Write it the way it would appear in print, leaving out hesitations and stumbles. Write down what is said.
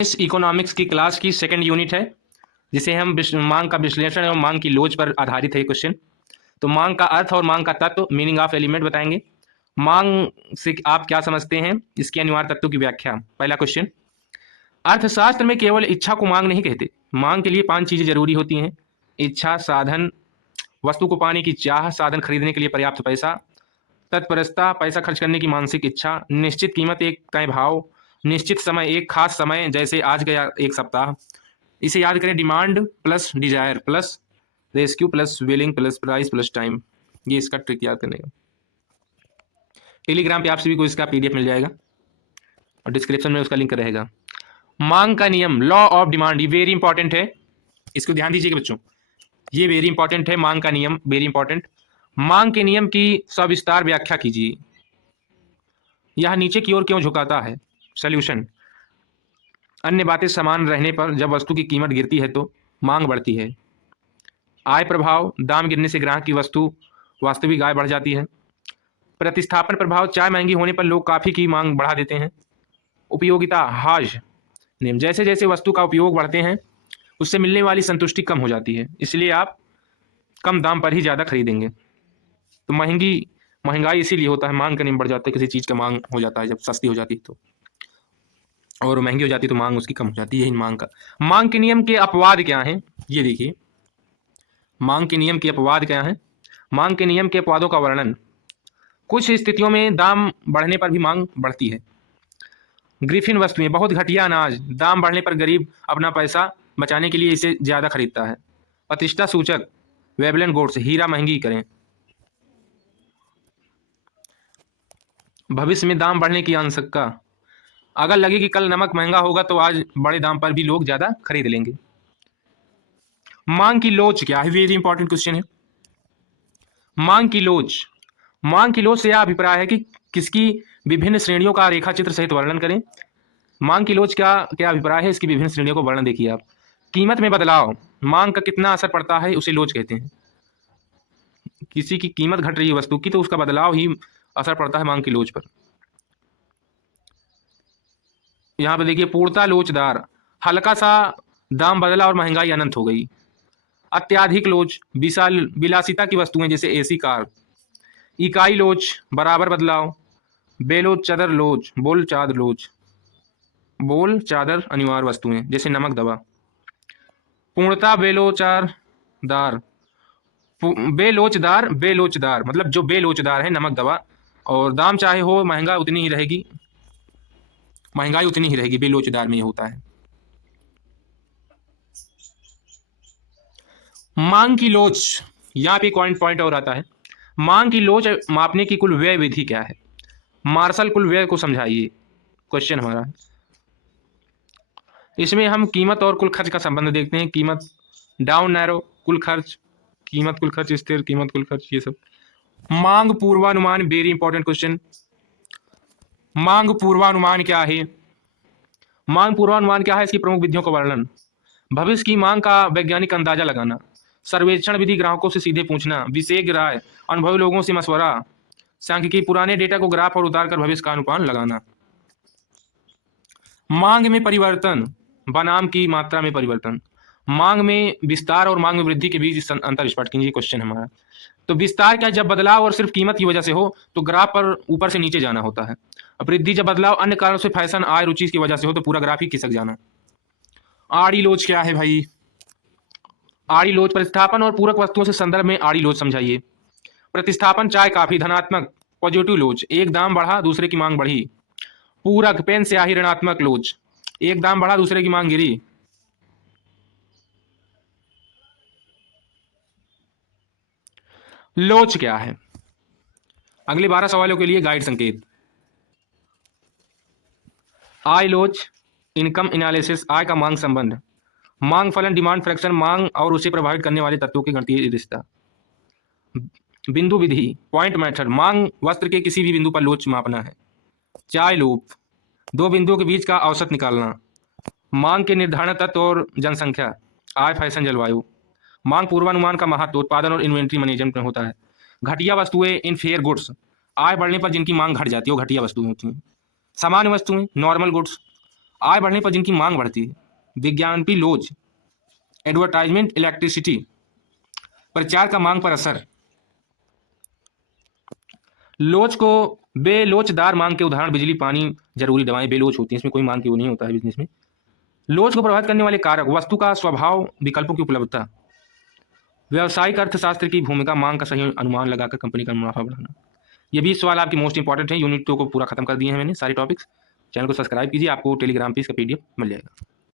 इस इकोनॉमिक्स की क्लास की सेकंड यूनिट है जिसे हम मांग का विश्लेषण और मांग की लोच पर आधारित है क्वेश्चन। तो मांग का अर्थ और मांग का तत्व मीनिंग ऑफ एलिमेंट बताएंगे। मांग से आप क्या समझते हैं, इसके अनिवार्य तत्वों की व्याख्या। पहला क्वेश्चन, अर्थशास्त्र में केवल इच्छा को मांग नहीं कहते। मांग के लिए 5 चीजें जरूरी होती हैं: इच्छा, साधन, वस्तु को पाने की चाह, साधन खरीदने के लिए पर्याप्त पैसा, तत्परता, पैसा खर्च करने की मानसिक इच्छा, निश्चित कीमत, एक तय भाव, निश्चित समय, एक खास समय जैसे आज का एक सप्ताह। इसे याद करें, demand plus Dzire plus rescue plus willing plus price plus time. ये इसका ट्रिक याद करने का। टेलीग्राम पे आप सभी को इसका पीडीएफ मिल जाएगा और डिस्क्रिप्शन में उसका लिंक रहेगा। मांग का नियम, लॉ ऑफ डिमांड, ये वेरी इंपॉर्टेंट है, इसको ध्यान दीजिएगा बच्चों, ये वेरी इंपॉर्टेंट है। मांग का नियम वेरी इंपॉर्टेंट। मांग के नियम की सविस्तार व्याख्या कीजिए। यह नीचे की ओर क्यों झुकाता है? सॉल्यूशन, अन्य बातें समान रहने पर जब वस्तु की कीमत गिरती है तो मांग बढ़ती है। आय प्रभाव, दाम गिरने से ग्राहक की वस्तु वास्तविक आय बढ़ जाती है। प्रतिस्थापन प्रभाव, चाय महंगी होने पर लोग कॉफी की मांग बढ़ा देते हैं। उपयोगिता, हाज नियम, जैसे जैसे वस्तु का उपयोग बढ़ते हैं उससे मिलने वाली संतुष्टि कम हो जाती है, इसलिए आप कम दाम पर ही ज़्यादा खरीदेंगे। तो महंगाई इसीलिए होता है, मांग का नियम बढ़ जाता है, किसी चीज़ का मांग हो जाता है जब सस्ती हो जाती है तो, और महंगी हो जाती है तो मांग उसकी कम हो जाती है। यही मांग का। मांग के नियम के अपवाद क्या हैं, ये देखिए। मांग के नियम के अपवाद क्या हैं? मांग के नियम के अपवादों का वर्णन। कुछ स्थितियों में दाम बढ़ने पर भी मांग बढ़ती है। ग्रिफिन वस्तुएं, बहुत घटिया अनाज, दाम बढ़ने पर गरीब अपना पैसा बचाने के लिए इसे ज़्यादा खरीदता है। प्रतिष्ठा सूचक, वेबलन गोड्स, हीरा महंगी करें। भविष्य में दाम बढ़ने की आशंका, अगर लगे कि कल नमक महंगा होगा तो आज बड़े दाम पर भी लोग ज़्यादा खरीद लेंगे। मांग की लोच क्या है? वेरी इंपॉर्टेंट क्वेश्चन है। मांग की लोच, मांग की लोच से यह अभिप्राय है कि किसकी विभिन्न श्रेणियों का रेखा चित्र सहित वर्णन करें। मांग की लोच क्या क्या अभिप्राय है, इसकी विभिन्न श्रेणियों को वर्णन देखिए आप। कीमत में बदलाव, मांग का कितना असर पड़ता है उसे लोच कहते हैं। किसी की कीमत घट रही है वस्तु की तो उसका बदलाव ही असर पड़ता है मांग की लोच पर। यहाँ पे देखिए, पूर्णता लोचदार, हल्का सा दाम बदला और महंगाई अनंत हो गई। अत्याधिक लोच, विशाल विलासिता की वस्तुएं जैसे एसी, कार। इकाई लोच, बराबर बदलाव। बेलोच चादर लोच, बोल चादर लोच, बोल चादर अनिवार्य वस्तुएं जैसे नमक, दवा। पूर्णता बेलोचदार, बेलोचदार, बेलोचदार मतलब जो बेलोचदार है, नमक, दवा। और दाम चाहे हो महंगा उतनी ही रहेगी, महंगाई उतनी ही रहेगी, बेलोचदार में ये होता है। मांग की लोच, यहाँ पे पॉइंट और आता है। मांग की लोच मापने की कुल व्यय विधि क्या है? मार्शल कुल व्यय को समझाइए, क्वेश्चन हमारा। इसमें हम कीमत और कुल खर्च का संबंध देखते हैं। कीमत डाउन नैरो, कुल खर्च, कीमत कुल खर्च स्थिर, कीमत कुल खर्च, ये सब। मांग पूर्वानुमान, वेरी इंपॉर्टेंट क्वेश्चन। मांग पूर्वानुमान क्या है? मांग पूर्वानुमान क्या है, इसकी प्रमुख विधियों का वर्णन। भविष्य की मांग का वैज्ञानिक अंदाजा लगाना। सर्वेक्षण विधि, ग्राहकों से सीधे पूछना। विशेषज्ञ राय, अनुभवी लोगों से मशवरा। सांख्यिकी, पुराने डेटा को ग्राफ और उतार कर भविष्य का अनुमान लगाना। मांग में परिवर्तन, बनाम की मात्रा में परिवर्तन। मांग में विस्तार और मांग में वृद्धि के बीच अंतर स्पष्ट कीजिए, क्वेश्चन हमारा। तो विस्तार क्या, जब बदलाव और सिर्फ कीमत की वजह से हो तो ग्राफ पर ऊपर से नीचे जाना होता है। वृद्धि, जब बदलाव अन्य कारणों से, फैशन, आय, रुचि की वजह से हो तो पूरा ग्राफ ही खिसक जाना। आड़ी लोच क्या है भाई? आड़ी लोच, प्रतिस्थापन और पूरक वस्तुओं से संदर्भ में आड़ी लोच समझाइए। प्रतिस्थापन, चाय काफी, धनात्मक पॉजिटिव लोच, एक दाम बढ़ा दूसरे की मांग बढ़ी। पूरक, पेन स्याही, ऋणात्मक लोच, एक दाम बढ़ा दूसरे की मांग गिरी। लोच क्या है? अगले 12 सवालों के लिए गाइड संकेत। आय लोच, इनकम एनालिसिस, आय का मांग संबंध। मांग फलन, डिमांड फ्रैक्शन, मांग और उसे प्रभावित करने वाले तत्वों के गणितीय रिश्ता। बिंदु विधि, पॉइंट मेथड, मांग वस्त्र के किसी भी बिंदु पर लोच मापना है। चाय लूप, दो बिंदुओं के बीच का औसत निकालना। मांग के निर्धारण तत्व और जनसंख्या, आय, फैशन, जलवायु। मांग पूर्वानुमान का महत्व उत्पादन और इन्वेंट्री मैनेजमेंट में होता है। घटिया वस्तुएं, इनफेयर गुड्स, आय बढ़ने पर जिनकी मांग घट जाती है वो घटिया वस्तुएं होती हैं। सामान्य वस्तुएं, नॉर्मल गुड्स, आय बढ़ने पर जिनकी मांग बढ़ती है, विज्ञापी लोच, एडवर्टाइजमेंट, इलेक्ट्रिसिटी, प्रचार का मांग पर असर। लोच को बेलोचदार मांग के उदाहरण बिजली, पानी, जरूरी दवाएं बेलोच होती हैं, इसमें कोई मांग की वो नहीं होता है बिजनेस में। लोच को प्रभावित करने वाले कारक, वस्तु का स्वभाव, विकल्पों की उपलब्धता, व्यावसायिक अर्थशास्त्र की भूमिका, मांग का सही अनुमान लगाकर कंपनी का मुनाफा बढ़ाना। ये 20 सवाल आपके मोस्ट इंपॉर्टेंट हैं। यूनिट 2 को पूरा खत्म कर दिए हैं मैंने सारे टॉपिक्स। चैनल को सब्सक्राइब कीजिए, आपको टेलीग्राम पे इसका PDF मिल जाएगा।